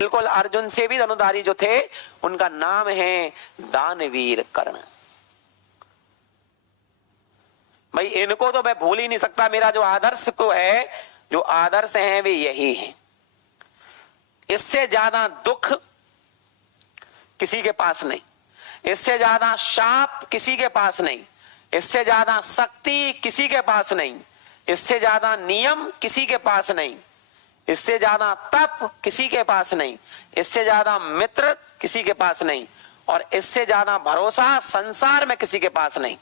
बिल्कुल अर्जुन से भी धनुधारी जो थे उनका नाम है दानवीर कर्ण। भाई इनको तो मैं भूल ही नहीं सकता। मेरा जो आदर्श को है, जो आदर्श है वे यही है। इससे ज्यादा दुख किसी के पास नहीं, इससे ज्यादा शाप किसी के पास नहीं, इससे ज्यादा शक्ति किसी के पास नहीं, इससे ज्यादा नियम किसी के पास नहीं, इससे ज्यादा तप किसी के पास नहीं, इससे ज्यादा मित्र किसी के पास नहीं, और इससे ज्यादा भरोसा संसार में किसी के पास नहीं।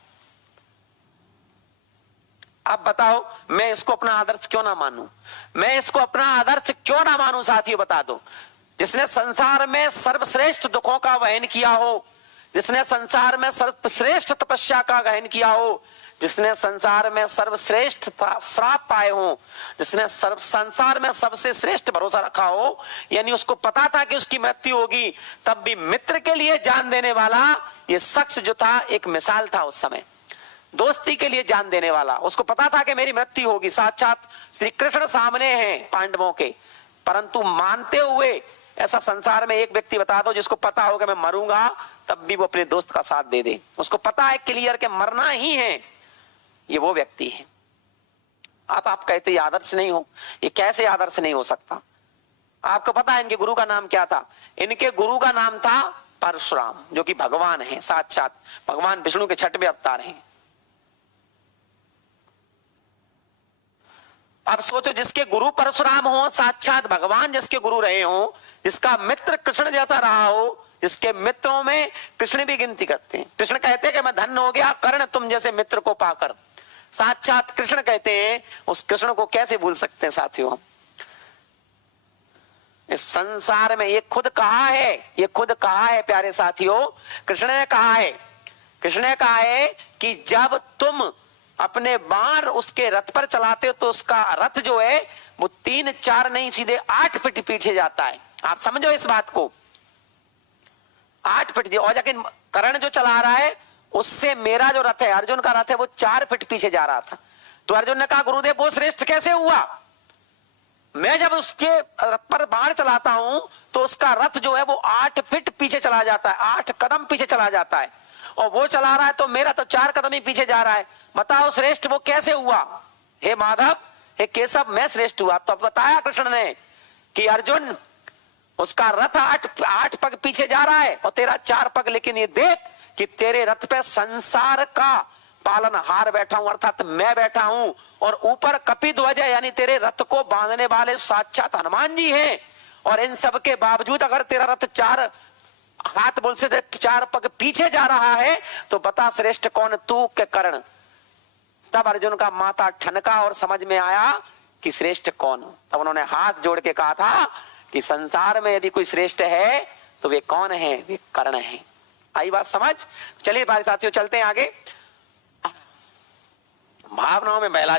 अब बताओ मैं इसको अपना आदर्श क्यों ना मानूं? मैं इसको अपना आदर्श क्यों ना मानूं साथियों, बता दो। जिसने संसार में सर्वश्रेष्ठ दुखों का वहन किया हो, जिसने संसार में सर्वश्रेष्ठ तपस्या का वहन किया हो, जिसने संसार में सर्वश्रेष्ठ श्राप पाए हो, जिसने संसार में सबसे श्रेष्ठ भरोसा रखा हो, यानी उसको पता था कि उसकी मृत्यु होगी, तब भी मित्र के लिए जान देने वाला ये शख्स जो था एक मिसाल था। उस समय दोस्ती के लिए जान देने वाला, उसको पता था कि मेरी मृत्यु होगी। साक्षात श्री कृष्ण सामने हैं पांडवों के, परंतु मानते हुए ऐसा संसार में एक व्यक्ति बता दो जिसको पता हो कि मैं मरूंगा तब भी वो अपने दोस्त का साथ दे दे। उसको पता है क्लियर के मरना ही है, ये वो व्यक्ति है। अब आप कहते ये आदर्श नहीं हो, ये कैसे आदर्श नहीं हो सकता? आपको पता है इनके गुरु का नाम क्या था? इनके गुरु का नाम था परशुराम, जो कि भगवान है, साक्षात भगवान विष्णु के 6वें अवतार हैं। अब सोचो जिसके गुरु परशुराम हो, साक्षात भगवान जिसके गुरु रहे हो, जिसका मित्र कृष्ण जैसा रहा हो, जिसके मित्रों में कृष्ण भी गिनती करते हैं। कृष्ण कहते हैं कि मैं धन्य हो गया कर्ण तुम जैसे मित्र को पाकर। साक्षात कृष्ण कहते हैं, उस कृष्ण को कैसे भूल सकते हैं साथियों हम? इस संसार में ये खुद कहा है, ये खुद कहा है प्यारे साथियों, कृष्ण ने कहा है, कृष्ण ने कहा है कि जब तुम अपने बाण उसके रथ पर चलाते हो तो उसका रथ जो है वो 3-4 नहीं सीधे 8 फीट पीछे जाता है। आप समझो इस बात को, 8 फीट। और लेकिन कर्ण जो चला रहा है उससे मेरा जो रथ है, अर्जुन का रथ है, वो 4 फीट पीछे जा रहा था। तो अर्जुन ने कहा गुरुदेव वो श्रेष्ठ कैसे हुआ? मैं जब उसके रथ पर बाण चलाता हूं तो उसका रथ जो है वो 8 फीट पीछे चला जाता है, 8 कदम पीछे चला जाता है, और वो चला रहा है तो मेरा तो 4 कदम ही पीछे जा रहा है। बताओ श्रेष्ठ वो कैसे हुआ? हे माधव, हे केशव, मैं श्रेष्ठ हुआ। तो बताया कृष्ण ने कि अर्जुन उसका रथ 8 पग पीछे जा रहा है और तेरा 4 पग, लेकिन ये देख कि तेरे रथ पे संसार का पालनहार बैठा हूं, अर्थात मैं बैठा हूं, और ऊपर कपिध्वज है, यानी तेरे रथ को बांधने वाले साक्षात हनुमान जी हैं। और इन सब के बावजूद अगर तेरा रथ 4 हाथ बोल से 4 पग पीछे जा रहा है तो बता श्रेष्ठ कौन, तू के कर्ण? तब अर्जुन का माथा ठनका और समझ में आया कि श्रेष्ठ कौन। तब उन्होंने हाथ जोड़ के कहा था कि संसार में यदि कोई श्रेष्ठ है तो वे कौन है? वे कर्ण है। आई बात समझ? चलिए भाई साथियों चलते हैं आगे, भावनाओं में बहला